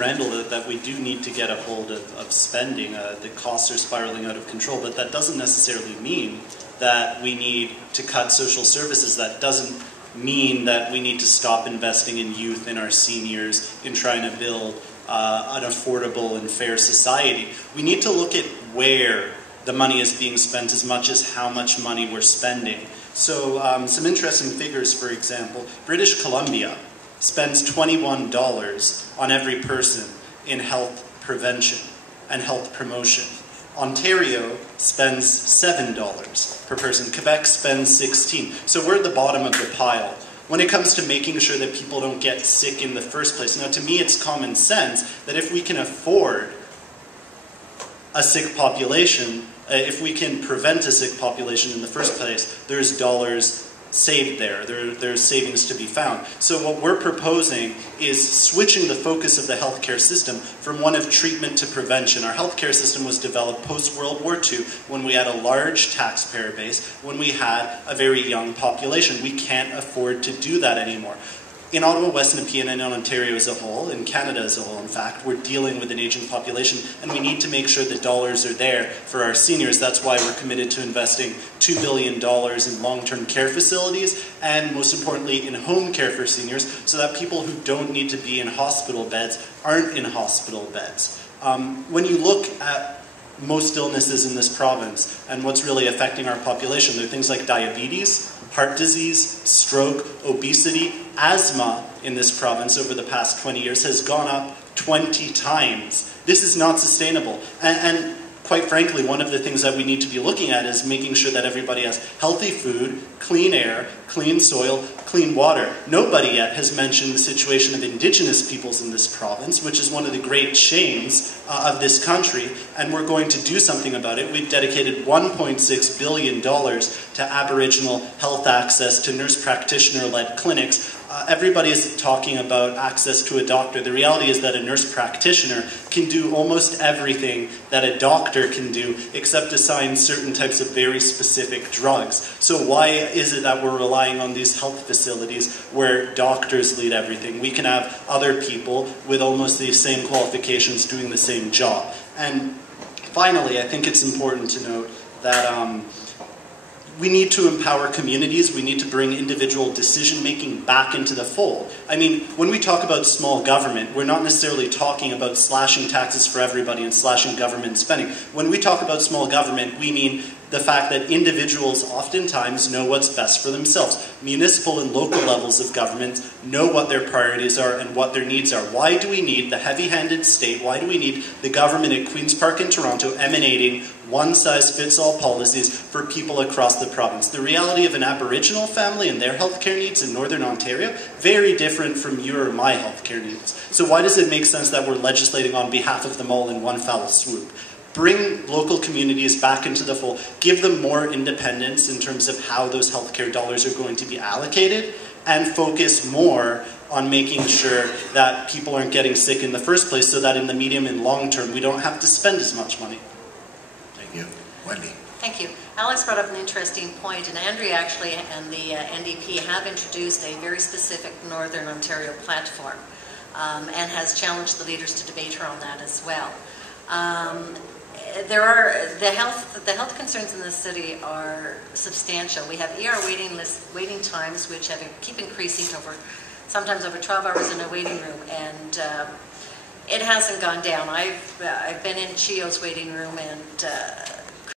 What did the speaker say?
Randall that we do need to get a hold of spending. The costs are spiraling out of control, but that doesn't necessarily mean that we need to cut social services. That doesn't mean that we need to stop investing in youth, in our seniors, in trying to build an affordable and fair society. We need to look at where the money is being spent as much as how much money we're spending. So some interesting figures, for example, British Columbia spends $21 on every person in health prevention and health promotion. Ontario spends $7 per person. Quebec spends $16. So we're at the bottom of the pile when it comes to making sure that people don't get sick in the first place. Now, to me, it's common sense that if we can afford a sick population, if we can prevent a sick population in the first place, there's dollars saved there. There's savings to be found. So what we're proposing is switching the focus of the healthcare system from one of treatment to prevention. Our healthcare system was developed post-World War II when we had a large taxpayer base, when we had a very young population. We can't afford to do that anymore. In Ottawa, West Nepean, and in Ontario as a whole, in Canada as a whole, in fact, we're dealing with an aging population, and we need to make sure the dollars are there for our seniors. That's why we're committed to investing $2 billion in long-term care facilities, and most importantly, in home care for seniors, so that people who don't need to be in hospital beds aren't in hospital beds. When you look at most illnesses in this province and what's really affecting our population, there are things like diabetes, heart disease, stroke, obesity, asthma in this province over the past 20 years has gone up 20 times. This is not sustainable. And quite frankly, one of the things that we need to be looking at is making sure that everybody has healthy food, clean air, clean soil, clean water. Nobody yet has mentioned the situation of Indigenous peoples in this province, which is one of the great shames of this country, and we're going to do something about it. We've dedicated $1.6 billion to Aboriginal health access, to nurse practitioner-led clinics. Everybody is talking about access to a doctor. The reality is that a nurse practitioner can do almost everything that a doctor can do, except assign certain types of very specific drugs. So why is it that we're relying on these health facilities where doctors lead everything? We can have other people with almost the same qualifications doing the same job. And finally, I think it's important to note that we need to empower communities. We need to bring individual decision-making back into the fold. I mean, when we talk about small government, we're not necessarily talking about slashing taxes for everybody and slashing government spending. When we talk about small government, we mean the fact that individuals oftentimes know what's best for themselves. Municipal and local levels of government know what their priorities are and what their needs are. Why do we need the heavy-handed state? Why do we need the government at Queen's Park in Toronto emanating one-size-fits-all policies for people across the province? The reality of an Aboriginal family and their healthcare needs in Northern Ontario, very different from your or my healthcare needs. So why does it make sense that we're legislating on behalf of them all in one foul swoop? Bring local communities back into the fold, give them more independence in terms of how those healthcare dollars are going to be allocated, and focus more on making sure that people aren't getting sick in the first place, so that in the medium and long term we don't have to spend as much money. Thank you. Wendy. Thank you. Alex brought up an interesting point, and Andrea actually and the NDP have introduced a very specific Northern Ontario platform and has challenged the leaders to debate around that as well. There are the health concerns in the city are substantial. We have ER waiting times which keep increasing sometimes over 12 hours in a waiting room, and it hasn't gone down. I've been in CHEO's waiting room, and